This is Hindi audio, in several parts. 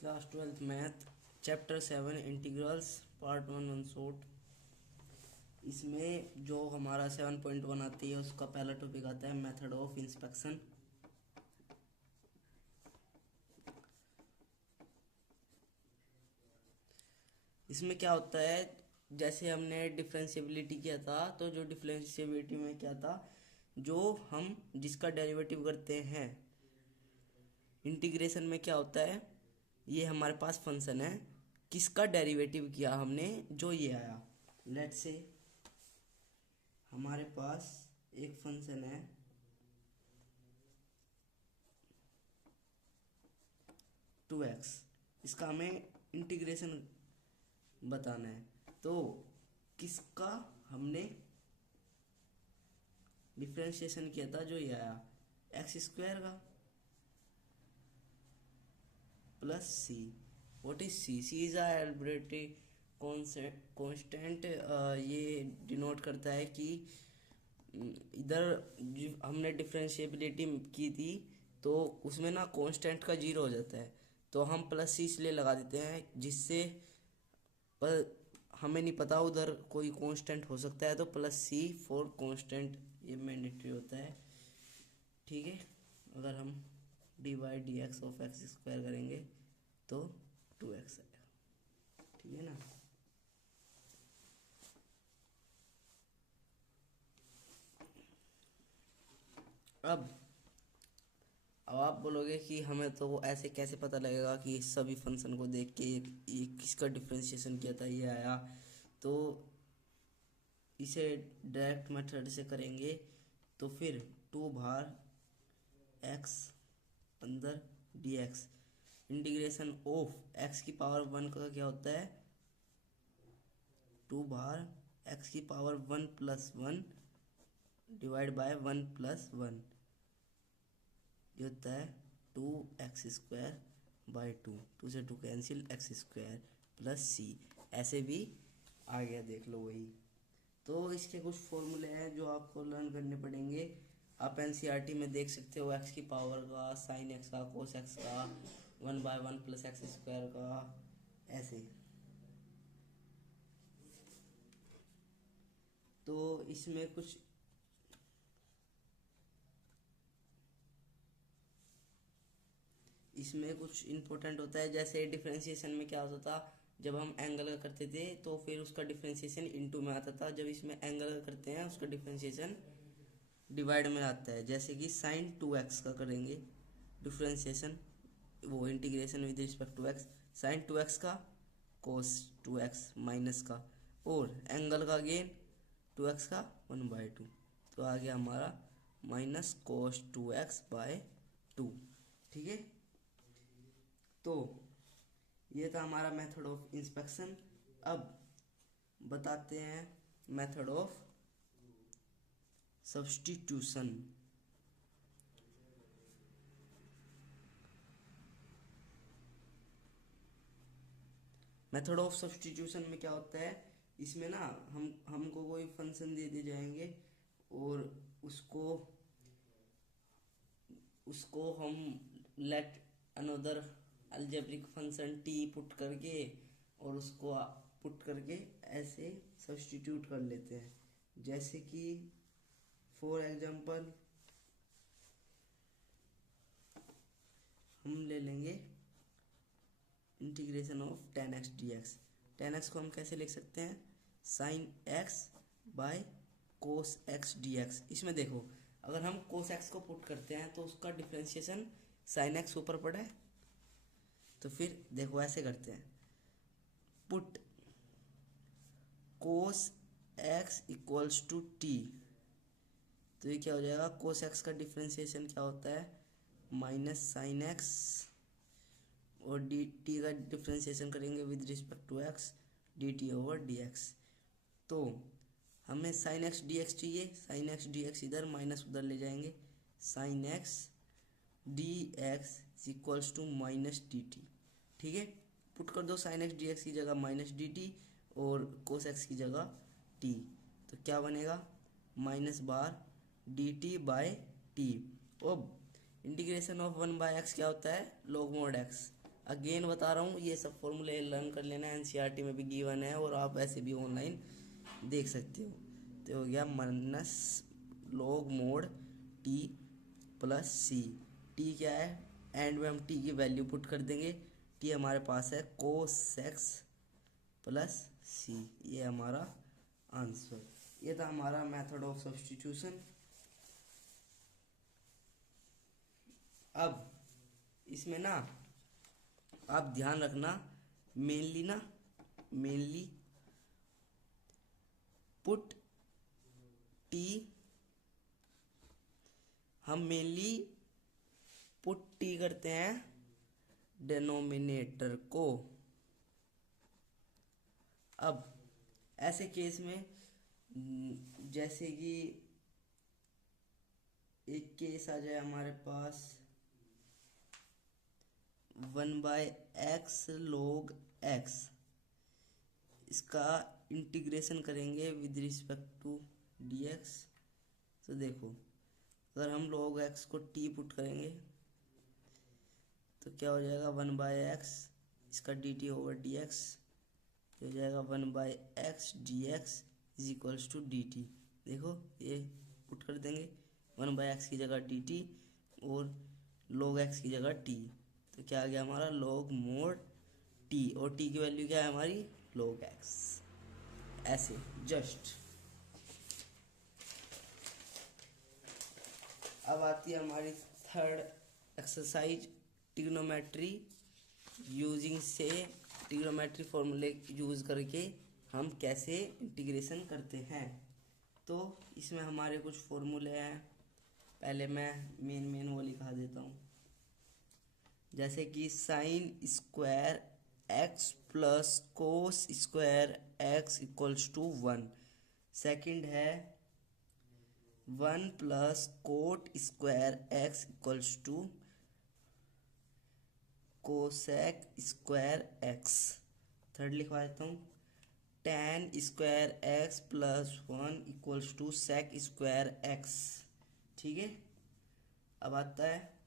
Class 12th math chapter 7 integrals part 1 short. इसमें जो हमारा 7.1 आती है उसका पहला टॉपिक आता है मेथड ऑफ इंस्पेक्शन। इसमें क्या होता है, जैसे हमने डिफरेंशिएबिलिटी किया था तो जो डिफरेंशिएबिलिटी में क्या था, जो हम जिसका डेरिवेटिव करते हैं इंटीग्रेशन में क्या होता है, ये हमारे पास फंक्शन है, किसका डेरिवेटिव किया हमने, जो ये आया। लेट्स से हमारे पास एक फंक्शन है 2x, इसका हमें इंटीग्रेशन बताना है। तो किसका हमने डिफरेंशिएशन किया था, जो ये आया एक्स स्क्वायर का plus C. What is C? C is arbitrary constant. ये डिनोट करता है कि इधर हमने डिफरेंशिएबिलिटी की थी तो उसमें ना कांस्टेंट का जीरो हो जाता है, तो हम प्लस सी इसलिए लगा देते हैं, जिससे पर हमें नहीं पता उधर कोई कांस्टेंट हो सकता है, तो प्लस सी फॉर कांस्टेंट ये मैंडेटरी होता है। ठीक है, अगर हम d y d x of x square करेंगे तो 2x आएगा। ठीक है ना। अब आप बोलोगे कि हमें तो वो ऐसे कैसे पता लगेगा कि सभी फंक्शन को देख के ये किसका डिफरेंशिएशन किया था, ये आया। तो इसे डायरेक्ट मेथड से करेंगे तो फिर 2 बार x अंदर dx, इंटीग्रेशन ऑफ x की पावर 1 का क्या होता है, 2 बार x की power 1 plus 1 divide by 1 plus 1, ये होता है 2x स्क्वायर बाई 2 से 2 कैंसिल x स्क्वायर प्लस सी। ऐसे भी आ गया, देख लो वही। तो इसके कुछ फॉर्मूले हैं जो आपको लर्न करने पड़ेंगे। आप एनसीईआरटी में देख सकते हो, एक्स की पावर का, साइन एक्स का, कोस एक्स का, 1/1 प्लस एक्स स्क्वायर का, ऐसे। तो इसमें कुछ इम्पोर्टेंट होता है। जैसे डिफरेंशिएशन में क्या होता था, जब हम एंगल का करते थे तो फिर उसका डिफरेंशिएशन इनटू में आता था, जब इसमें एंगल का करते हैं उसका डिफरेंशिएशन डिवाइड में आता है। जैसे कि साइन 2x का करेंगे डिफरेंशिएशन, वो integration with respect to x, sine 2x का, कोस 2x माइनस का, और एंगल का अगेन 2x का 1/2, तो आ गया हमारा माइनस कोस 2x/2। ठीक है, तो ये था हमारा मेथड ऑफ इंस्पेक्शन। अब बताते हैं method of substitution. Method of substitution में क्या होता है, इसमें ना हमको कोई फंक्शन दे दिए जाएंगे और उसको उसको हम let another algebraic function t put करके और उसको पुट करके ऐसे सब्स्टिट्यूट कर लेते हैं। जैसे कि फॉर एग्जांपल हम ले लेंगे integration of tan x dx। tan x को हम कैसे लिख सकते हैं, sine x by cos x dx। इसमें देखो, अगर हम कोस x को पुट करते हैं तो उसका डिफरेंशिएशन साइन x ऊपर पड़ा है, तो फिर देखो ऐसे करते हैं, put cos x equals to t, तो ये क्या हो जाएगा, कोस x का डिफरेंशिएशन क्या होता है, माइनस साइन x, और डी टी का डिफरेंशिएशन करेंगे with respect to x, d t over d x. तो हमें साइन एक्स डी एक्स चाहिए, साइन एक्स डी एक्स इधर माइनस उधर ले जाएंगे, sine x d x equals to minus d t. ठीक है, पुट कर दो साइन एक्स डी एक्स की जगह माइनस डी टी और कोस एक्स की जगह टी, तो क्या बनेगा, माइनस बार डी टी बाय टी। अब इंटीग्रेशन ऑफ 1/x क्या होता है, लॉग मोड एक्स। अगेन बता रहा हूँ, ये सब फॉर्मूले लर्न कर लेना, एनसीईआरटी में भी गिवन है और आप ऐसे भी ऑनलाइन देख सकते हो। तो हो गया minus log mod t plus c. T क्या है, एंड में हम टी की वैल्यू पुट कर देंगे। टी हमारे पास है कोस एक्स प्लस सी, ये हमारा आंसर। ये था हमारा मेथड ऑफ सब्स्टिट्यूशन। अब इसमें ना आप ध्यान रखना, मेनली पुट टी, हम मेनली पुट टी करते हैं डिनोमिनेटर को। अब ऐसे केस में जैसे कि एक केस आ जाए हमारे पास 1/x log x, इसका इंटीग्रेशन करेंगे विद रिस्पेक्ट टू dx। तो देखो, अगर हम log x को t पुट करेंगे तो क्या हो जाएगा, 1/x, इसका dt ओवर dx हो जाएगा 1/x dx is equals to dt। देखो ये पुट कर देंगे, 1/x की जगह dt और log x की जगह t, तो क्या आ गया हमारा log मोड t, और t की वैल्यू क्या है हमारी log x। ऐसे जस्ट। अब आती है हमारी थर्ड एक्सरसाइज, ट्रिग्नोमेट्री यूजिंग से, ट्रिग्नोमेट्री फॉर्मूले यूज करके हम कैसे इंटीग्रेशन करते हैं। तो इसमें हमारे कुछ फॉर्मूले हैं, पहले मैं मेन वो लिखा देता हूँ। जैसे कि sine square x plus cos square x equals to 1। Second है 1 plus cot square x equals to cosec square x. Third लिखवा देता हूँ, tan square x plus 1 equals to sec square x. ठीक है। अब आता है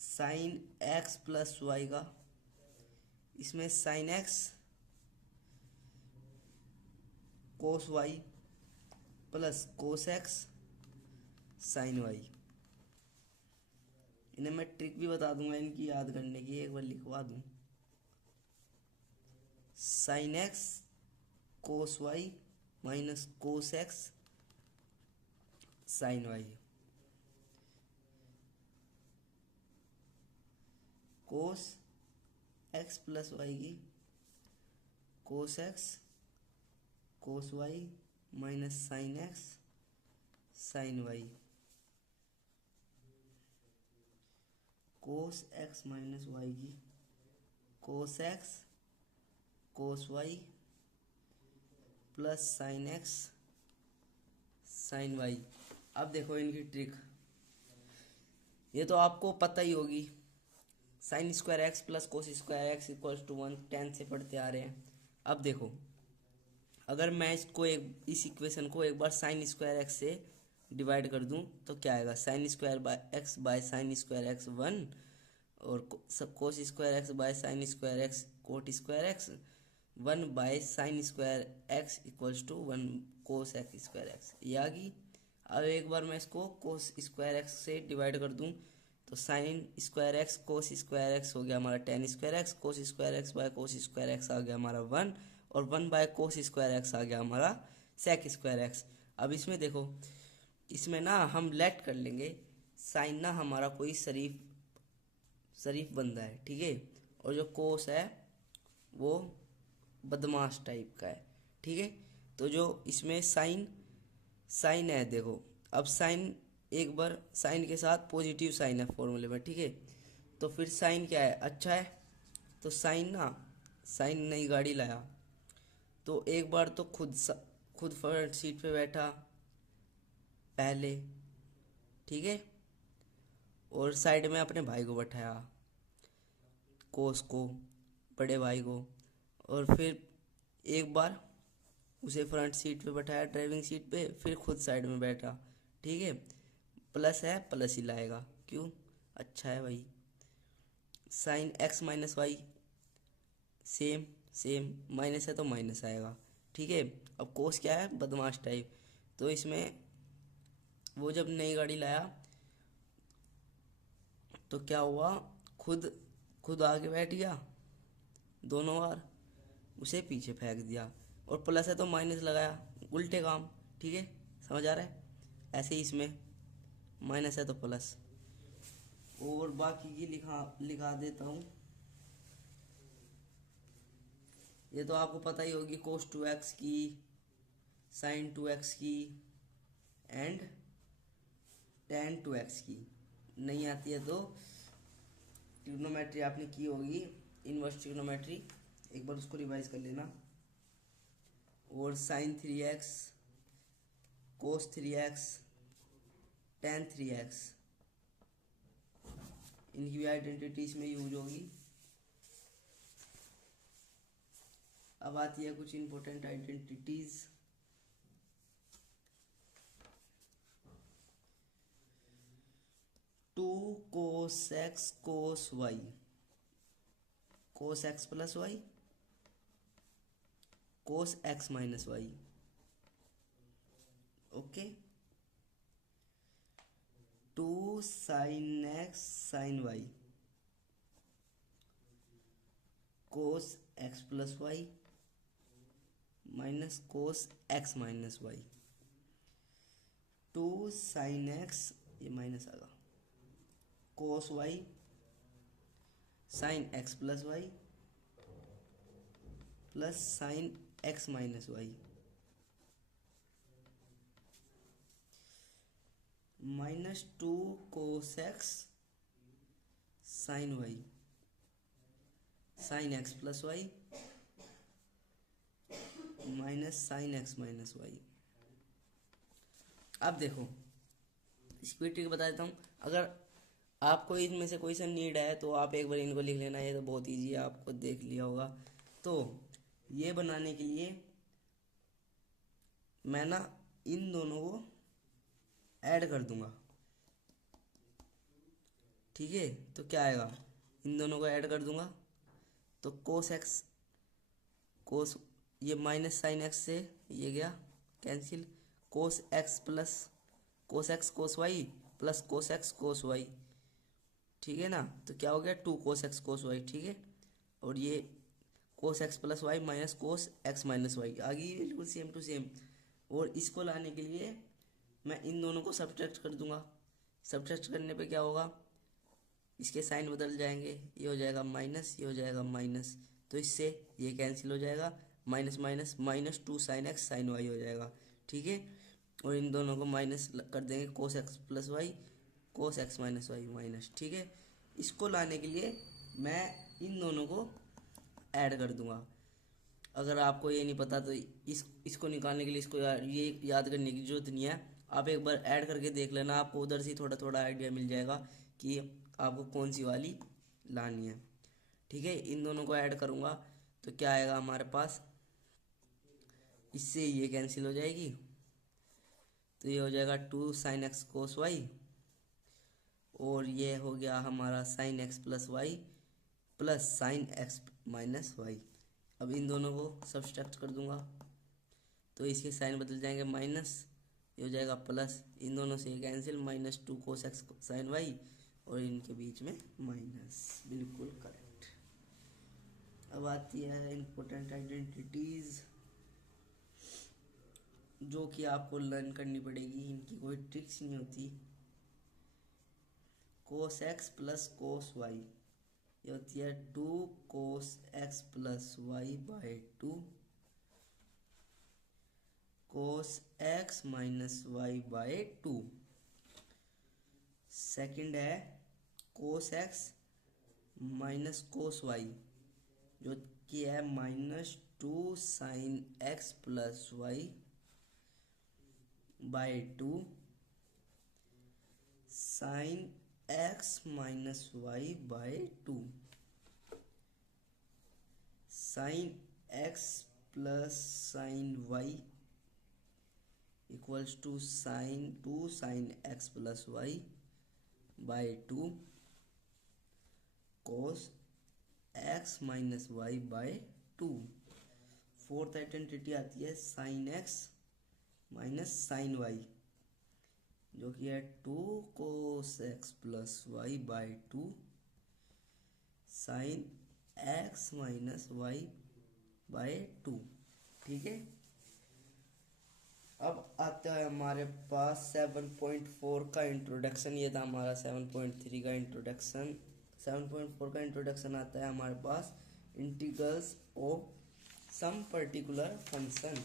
साइन एक्स प्लस वाई का, इसमें sine x cos y plus cos x sine y. इन्हें मैं ट्रिक भी बता दूंगा इनकी याद करने की, एक बार लिखवा दूं। Sine x cos y minus cos x sine y. Cos x plus y की cos x cos y minus sine x sine y. Cos x minus y की cos x cos y plus sine x sine y. अब देखो इनकी ट्रिक, ये तो आपको पता ही होगी, sine square x plus cos square x equals to 1 10 से पढ़ते आ रहे हैं। अब देखो, अगर मैं इसको इस इक्वेशन को एक बार साइन स्क्वायर एक्स से डिवाइड कर दूं तो क्या आएगा, sine square by sine square x 1 और cos square x by sine square x cot square x 1 by sine square x equals to 1 cos x square x, ये आ गई। अब एक बार मैं इसको कोस स्क्वायर एक्स से डिवाइड कर दूं तो sine square x cos square x हो गया हमारा ten square x, cos square x by cos square x आ गया हमारा 1 और 1 बाय कोस स्क्वायर एक्स आ गया हमारा सेक स्क्वायर एक्स। अब इसमें देखो, इसमें ना हम लेट कर लेंगे साइन ना हमारा कोई शरीफ बंदा है, ठीक है, और जो कोस है वो बदमाश टाइप का है, ठीक है। तो जो इसमें साइन है, देखो अब साइन, एक बार साइन के साथ पॉजिटिव साइन है फॉर्मूले में, ठीक है, तो फिर साइन क्या है, अच्छा है। तो साइन नई गाड़ी लाया तो एक बार तो खुद फ्रंट सीट पे बैठा पहले, ठीक है, और साइड में अपने भाई को बैठाया, कोस को, बड़े भाई को, और फिर एक बार उसे फ्रंट सीट पे बैठाया ड्राइविंग सीट पे, फिर खुद साइड में बैठा, ठीक है। प्लस है प्लस ही लाएगा, क्यों, अच्छा है भाई। Sine x minus y, same same, minus है तो माइनस आएगा, ठीक है। अब कोस क्या है, बदमाश टाइप, तो इसमें वो जब नई गाड़ी लाया तो क्या हुआ, खुद खुद आगे बैठ गया दोनों बार, उसे पीछे फेंक दिया, और प्लस है तो माइनस लगाया, उल्टे काम, ठीक है, समझ आ रहा है। ऐसे ही इसमें माइनस है तो प्लस, और बाकी की लिखा लिखा देता हूँ। ये तो आपको पता ही होगी, कोस 2x की, साइन 2x की, एंड टेन 2x की। नहीं आती है तो ट्रिग्नोमेट्री आपने की होगी, इनवर्स ट्रिग्नोमेट्री, एक बार उसको रिवाइज कर लेना। और साइन 3x, कोस 3x, टेन 3x, इनकी भी आइडेंटिटी इसमें यूज होगी। अब आती है कुछ important identities. Two cos x cos y, cos x plus y, cos x minus y, okay. Two sine x sine y, cos x plus y minus cos x minus y, two sine x, ये माइनस आएगा, cos y sine x plus y plus sine x minus y, minus two cos x sine y sine x plus y minus sine x minus y. अब देखो, इसकी ट्रिक बता देता हूँ। अगर आपको इनमें से कोई सा नीड है तो आप एक बार इनको लिख लेना, ये तो बहुत इजी है, आपको देख लिया होगा। तो ये बनाने के लिए मैं ना इन दोनों को ऐड कर दूंगा, ठीक है। तो क्या आएगा, इन दोनों को ऐड कर दूंगा तो कोस एक्स कोस, ये माइनस साइन एक्स से ये गया cancel, cos x plus cos x cos y plus cos x cos y, ठीक है ना। तो क्या हो गया, two cos x cos y, ठीक है। और ये cos x plus y minus cos x minus y आ गई बिल्कुल सेम टू सेम। और इसको लाने के लिए मैं इन दोनों को सब्ट्रैक्ट कर दूंगा। सब्ट्रैक्ट करने पे क्या होगा, इसके साइन बदल जाएंगे, ये हो जाएगा माइनस, ये हो जाएगा माइनस, तो इससे ये कैंसिल हो जाएगा, minus minus minus two sine x sine y हो जाएगा, ठीक है। और इन दोनों को माइनस कर देंगे, cos x plus y cos x minus y minus, ठीक है। इसको लाने के लिए मैं इन दोनों को ऐड कर दूंगा। अगर आपको ये नहीं पता तो इसको निकालने के लिए इसको ये याद करने की जरूरत नहीं है, आप एक बार ऐड करके देख लेना, आपको उधर से थोड़ा थोड़ा आइडिया मिल जाएगा कि आपको कौन सी वाली लानी है, ठीक है। इन दोनों को ऐड करूँगा तो क्या आएगा हमारे पास, इससे ये कैंसिल हो जाएगी, तो ये हो जाएगा two sine x cos y, और ये हो गया हमारा sine x plus y plus sine x minus y. अब इन दोनों को सब्सट्रैक्ट कर दूंगा तो इसके साइन बदल जाएंगे, माइनस, ये हो जाएगा प्लस, इन दोनों से cancel, minus two cos x sine y, और इनके बीच में माइनस, बिल्कुल करेक्ट। अब आती है इम्पोर्टेंट आइडेंटिटीज जो कि आपको लर्न करनी पड़ेगी, इनकी कोई ट्रिक्स नहीं होती। Cos x plus cos y, ये होती है two cos x plus y by two, cos x minus y by two. Second है cos x minus cos y, जो कि है minus two sine x plus y by two, sine x minus y by two, sine x plus sine y equals two sine x plus y by two, cos x minus y by 2। Fourth identity आती है sine x minus sine y, जो कि है 2 cos x plus y by 2 sine x minus y by 2। ठीक है, अब आता है हमारे पास 7.4 का इंट्रोडक्शन। ये था हमारा 7.3 का इंट्रोडक्शन। 7.4 का इंट्रोडक्शन आता है हमारे पास integrals of some particular function.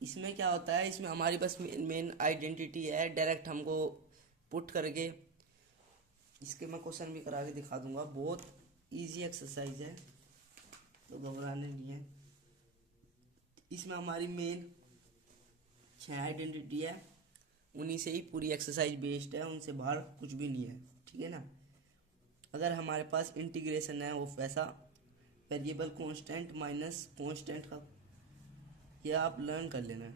इसमें क्या होता है, इसमें हमारी बस मेन आइडेंटिटी है, डायरेक्ट हमको पुट करके इसके मैं क्वेश्चन भी करा के दिखा दूंगा। बहुत इजी एक्सरसाइज है, तो घबराने नहीं है। इसमें हमारी मेन 6 आइडेंटिटी है, उन्हीं से ही पूरी एक्सरसाइज बेस्ड है, उनसे बाहर कुछ भी नहीं है। ठीक है ना। अगर हमारे पास इंटीग्रेशन है वो वैसा वेरिएबल कांस्टेंट माइनस कांस्टेंट का, ये आप लर्न कर लेना।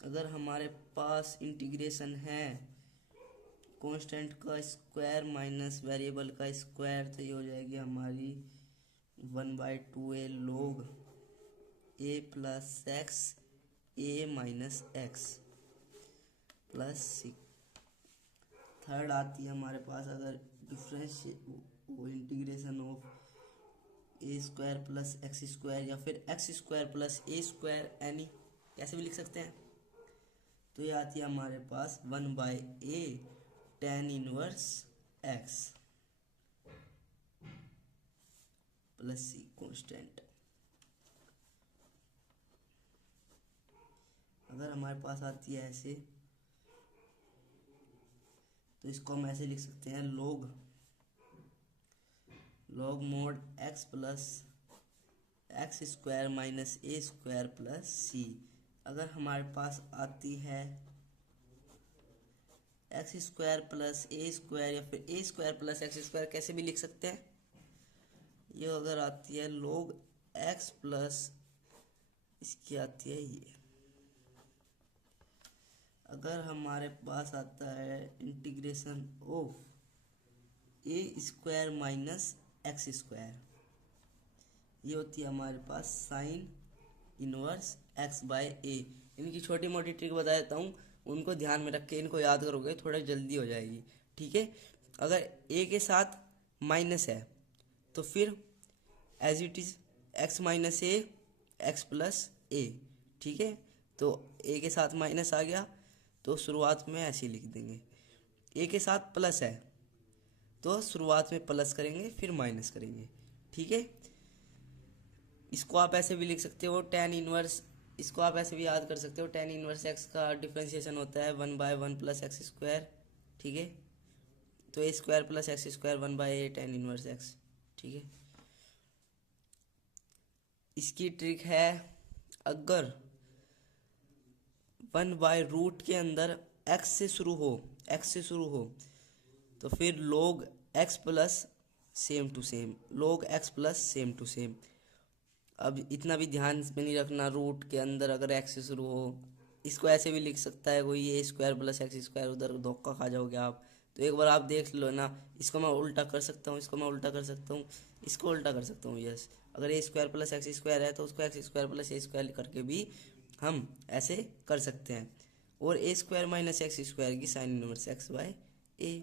अगर हमारे पास इंटीग्रेशन है कांस्टेंट का स्क्वायर माइनस वेरिएबल का स्क्वायर, तो ये हो जाएगी हमारी 1/2a log a plus x a minus x plus c. Third आती है हमारे पास अगर डिफरेंस वो integration of a square plus x square या फिर x square plus a square, any कैसे भी लिख सकते हैं। तो ये आती है हमारे पास 1/a tan inverse x plus c constant. अगर हमारे पास आती है ऐसे, तो इसको हम ऐसे लिख सकते हैं log mod x plus x square minus a square plus c. अगर हमारे पास आती है x square plus a square या फिर a square plus x square, कैसे भी लिख सकते हैं। ये अगर आती है log एक्स प्लस, इसकी आती है ये। अगर हमारे पास आता है integration of a square minus x square, ये होती है हमारे पास साइन इनवर्स एक्स बाय ए। इनकी छोटी मोटी ट्रिक बता देता हूँ, उनको ध्यान में रख के इनको याद करोगे थोड़ा जल्दी हो जाएगी। ठीक है, अगर ए के साथ माइनस है तो फिर as it is x minus a x plus a. ठीक है, तो ए के साथ माइनस आ गया तो शुरुआत में ऐसे ही लिख देंगे। ए के साथ प्लस है तो शुरुआत में प्लस करेंगे फिर माइनस करेंगे। ठीक है, इसको आप ऐसे भी लिख सकते हो tan इनवर्स, इसको आप ऐसे भी याद कर सकते हो, tan इनवर्स एक्स का डिफ्रेंशिएशन होता है 1/1 प्लस एक्स स्क्वायर। ठीक है, तो a square plus x square 1/a tan inverse x. ठीक है, इसकी ट्रिक है, अगर 1/रूट के अंदर x से शुरू हो तो फिर log x plus same to same, log x plus same to same. अब इतना भी ध्यान में नहीं रखना, रूट के अंदर अगर x से शुरू हो, इसको ऐसे भी लिख सकता है कोई ए स्क्वायर प्लस एक्स स्क्वायर, उधर धोखा खा जाओगे आप। तो एक बार आप देख लो ना, इसको मैं उल्टा कर सकता हूँ, इसको मैं उल्टा कर सकता हूँ, इसको उल्टा कर सकता हूँ। यस, अगर ए स्क्वायर प्लस एक्स स्क्वायर है तो उसको x square plus a square करके भी हम ऐसे कर सकते हैं। और ए स्क्वायर माइनस एक्स स्क्वायर की साइन इनवर्स एक्स बाय ए।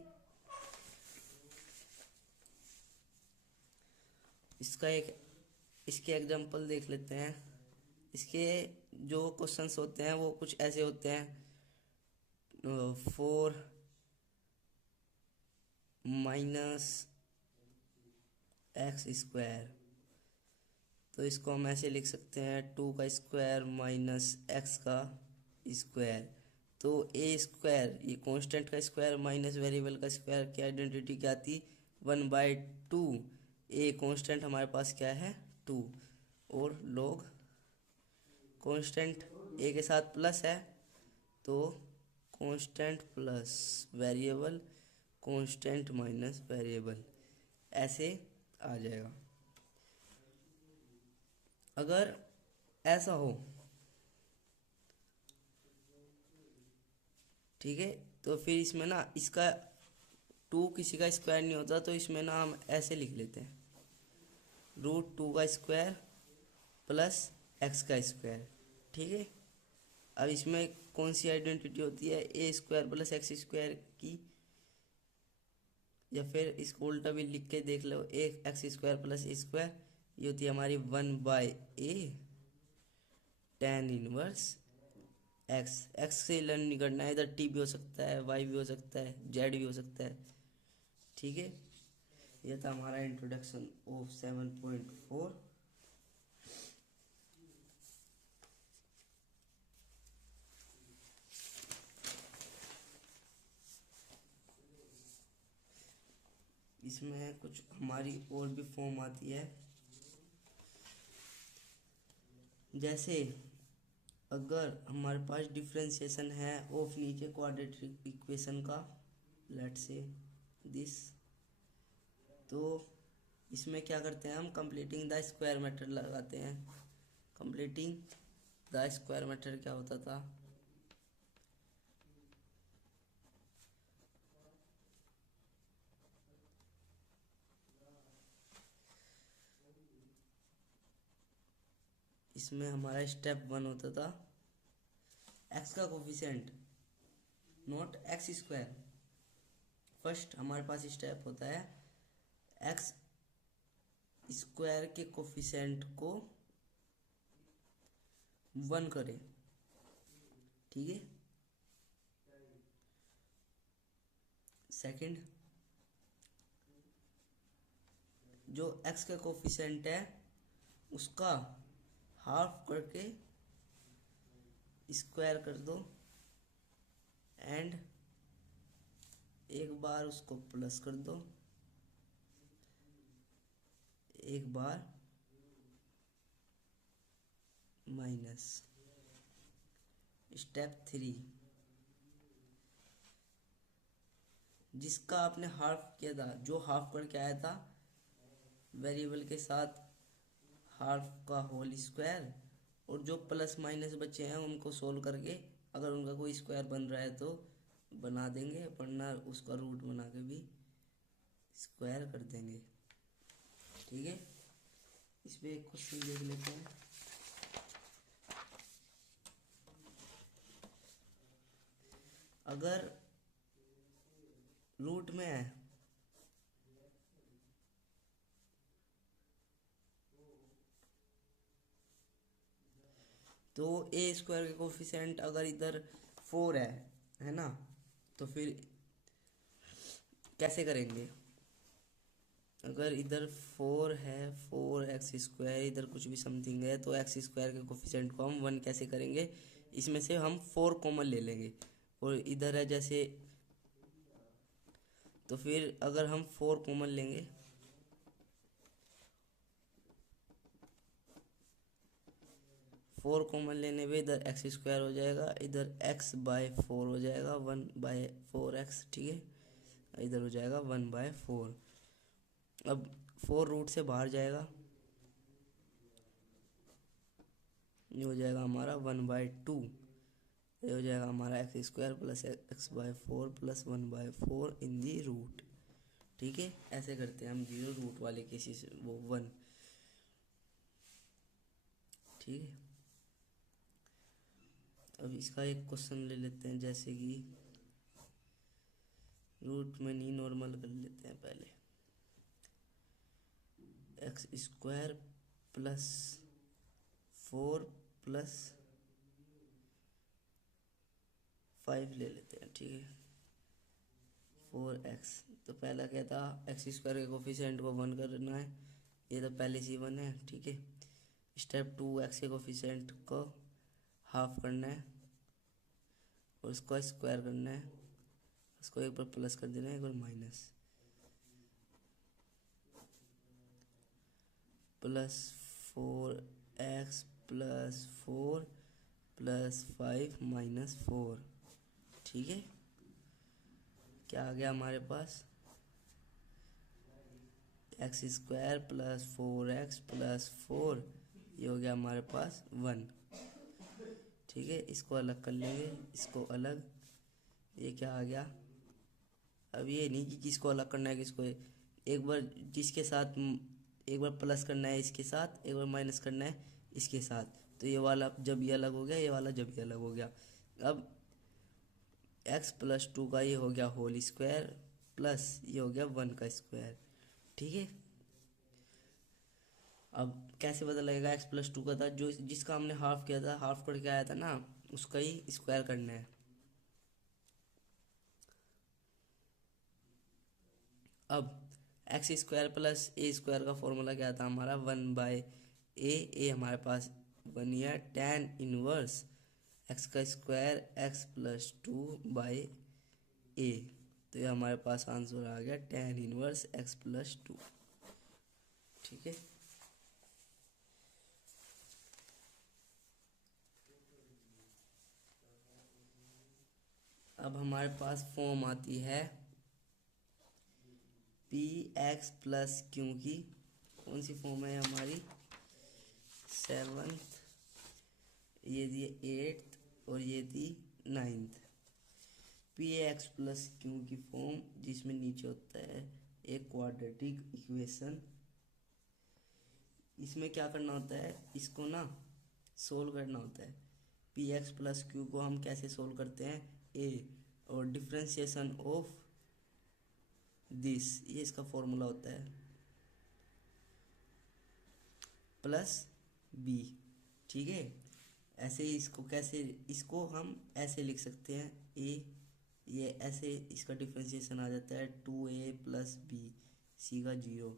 इसके एग्जांपल देख लेते हैं। इसके जो क्वेश्चंस होते हैं वो कुछ ऐसे होते हैं, 4 माइनस एक्स स्क्वायर, तो इसको हम ऐसे लिख सकते हैं 2 का स्क्वायर माइनस एक्स का स्क्वायर। तो ए स्क्वायर ये कांस्टेंट का स्क्वायर माइनस वेरिएबल का स्क्वायर की आइडेंटिटी क्या थी, 1/2। ए कांस्टेंट हमारे पास क्या है 2, और log कांस्टेंट ए के साथ प्लस है तो constant plus variable constant minus variable, ऐसे आ जाएगा। अगर ऐसा हो, ठीक है। तो फिर इसमें ना इसका टू किसी का स्क्वायर नहीं होता, तो इसमें ना हम ऐसे लिख लेते हैं, √2 का स्क्वायर प्लस एक्स का स्क्वायर, ठीक है। अब इसमें कौन सी आइडेंटिटी होती है, ए स्क्वायर प्लस एक्स स्क्वायर की, या फिर इसको उल्टा भी लिख के देख लो, ए x square plus a square, ये होती है हमारी 1/a tan inverse x. X से लर्न नहीं करना है, इधर टी भी हो सकता है, वाई भी हो सकता है, जेड भी हो सकता है, ठीक है। यह था हमारा इंट्रोडक्शन ऑफ 7.4। इसमें कुछ हमारी और भी फॉर्म आती है, जैसे अगर हमारे पास डिफरेंशिएशन है ऑफ नीचे क्वाड्रेटिक इक्वेशन का, लेट से दिस, तो इसमें क्या करते हैं हम, कंप्लीटिंग द स्क्वायर मेथड लगाते हैं। कंप्लीटिंग द स्क्वायर मेथड क्या होता था, इसमें हमारा स्टेप 1 होता था एक्स का coefficient not x square. First हमारे पास स्टेप होता है एक्स स्क्वायर के कोफिशिएंट को 1 करें, ठीक है। सेकंड, जो एक्स का कोफिशिएंट है उसका हाफ करके स्क्वायर कर दो, एंड एक बार उसको प्लस कर दो, एक बार माइनस। स्टेप 3, जिसका आपने हाफ किया था, जो हाफ करके आया था वेरिएबल के साथ, हाफ का होल स्क्वायर, और जो प्लस माइनस बचे हैं उनको सोल्व करके अगर उनका कोई स्क्वायर बन रहा है तो बना देंगे, वरना उसका रूट बना के भी स्क्वायर कर देंगे, ठीक है। इस पे एक क्वेश्चन देख लेते हैं। अगर रूट में है तो ए स्क्वायर के कोफिशिएंट अगर इधर 4 है ना, तो फिर कैसे करेंगे, अगर इधर 4 है, 4x स्क्वायर, इधर कुछ भी समथिंग है, तो एक्स स्क्वायर के कोफिशिएंट को हम 1 कैसे करेंगे, इसमें से हम 4 कॉमन ले लेंगे, और इधर है जैसे, तो फिर अगर हम 4 कॉमन लेंगे, फोर कॉमन लेने पे इधर एक्स स्क्वायर हो जाएगा, इधर x/4 हो जाएगा, 1/4x, ठीक है। इधर हो जाएगा 1/4। अब 4 रूट से बाहर जाएगा, ये हो जाएगा हमारा 1/2, ये हो जाएगा हमारा x square plus x/4 plus 1/4 in the root, ठीक है। ऐसे करते हैं हम जीरो रूट वाले केसेस, वो 1, ठीक है। अब इसका एक क्वेश्चन ले लेते हैं, जैसे कि रूट में नहीं, नॉर्मल कर लेते हैं पहले। एक्स स्क्वायर प्लस 4 प्लस 5 ले लेते हैं, ठीक है। 4x, तो पहला क्या था, एक्स स्क्वायर के कोफिशिएंट को 1 करना है, ये तो पहले से 1 है, ठीक है। स्टेप 2, एक्स के कोफिशिएंट को हाफ करना है और इसको स्क्वायर करना है, इसको एक बार प्लस कर देना है, एक बार minus, plus 4x plus 4 plus 5 minus 4, ठीक है। क्या आ गया हमारे पास, x square plus 4x plus 4, ये हो गया हमारे पास 1। ठीक है, इसको अलग कर लेंगे, इसको अलग। ये क्या आ गया, अब ये नहीं कि किसको अलग करना है किसको, एक बार जिसके साथ एक बार प्लस करना है इसके साथ, एक बार माइनस करना है इसके साथ। तो ये वाला जब ये अलग हो गया, ये वाला जब ये अलग हो गया। अब x+2 का ये हो गया होल स्क्वायर प्लस ये हो गया 1 का स्क्वायर। ठीक है, अब कैसे पता लगेगा x+2 का था, जो जिसका हमने हाफ किया था, हाफ करके आया था ना, उसका ही स्क्वायर करना है। अब x² प्लस a² का फॉर्मूला क्या था हमारा, 1/a हमारे पास 1 या tan इनवर्स x का स्क्वायर x+2/a। तो ये हमारे पास आंसर आ गया tan इनवर्स x+2। ठीक है, अब हमारे पास फॉर्म आती है px+q की। कौन सी फॉर्म है हमारी, 7th, ये थी 8th और ये थी 9th। px+q की फॉर्म, जिसमें नीचे होता है एक क्वाड्रेटिक इक्वेशन। इसमें क्या करना होता है, इसको ना सोल्व करना होता है। px+q को हम कैसे सोल्व करते हैं, a और डिफ्रेंशिएशन ऑफ दिस, ये इसका फॉर्मूला होता है, प्लस b। ठीक है, ऐसे ही इसको कैसे, इसको हम ऐसे लिख सकते हैं a, ये ऐसे इसका डिफ्रेंशिएशन आ जाता है 2a + b, c का 0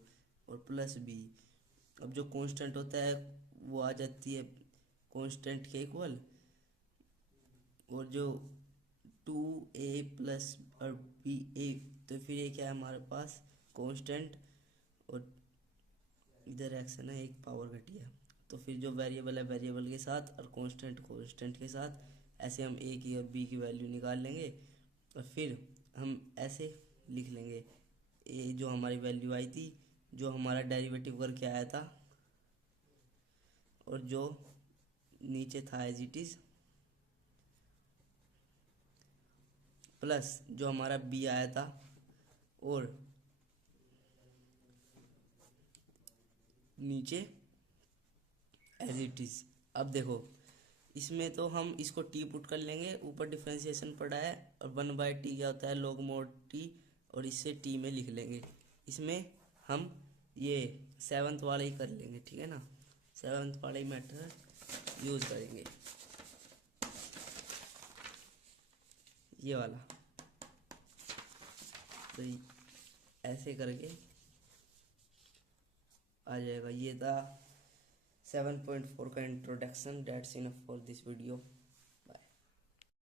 और प्लस b। अब जो कांस्टेंट होता है वो आ जाती है कांस्टेंट के इक्वल, और जो 2a + और b, तो फिर ये क्या है हमारे पास कांस्टेंट, और इधर x है ना, एक पावर घटिया। तो फिर जो वेरिएबल है वेरिएबल के साथ और कांस्टेंट कांस्टेंट के साथ, ऐसे हम a की और b की वैल्यू निकाल लेंगे और फिर हम ऐसे लिख लेंगे a जो हमारी वैल्यू आई थी, जो हमारा डेरिवेटिव करके आया था, और जो नीचे था एज इट इज, प्लस जो हमारा b आया था, और नीचे एज इट इज। अब देखो, इसमें तो हम इसको टी पुट कर लेंगे, ऊपर डिफ्रेंशिएशन पड़ा है, और 1/t क्या होता है, log mod t, और इससे t में लिख लेंगे। इसमें हम ये 7th वाला ही कर लेंगे, ठीक है ना, 7th वाला ही मेथड यूज करेंगे, ये वाला। तो ऐसे करके आ जाएगा। ये था 7.4 का introduction. Dates enough for this video.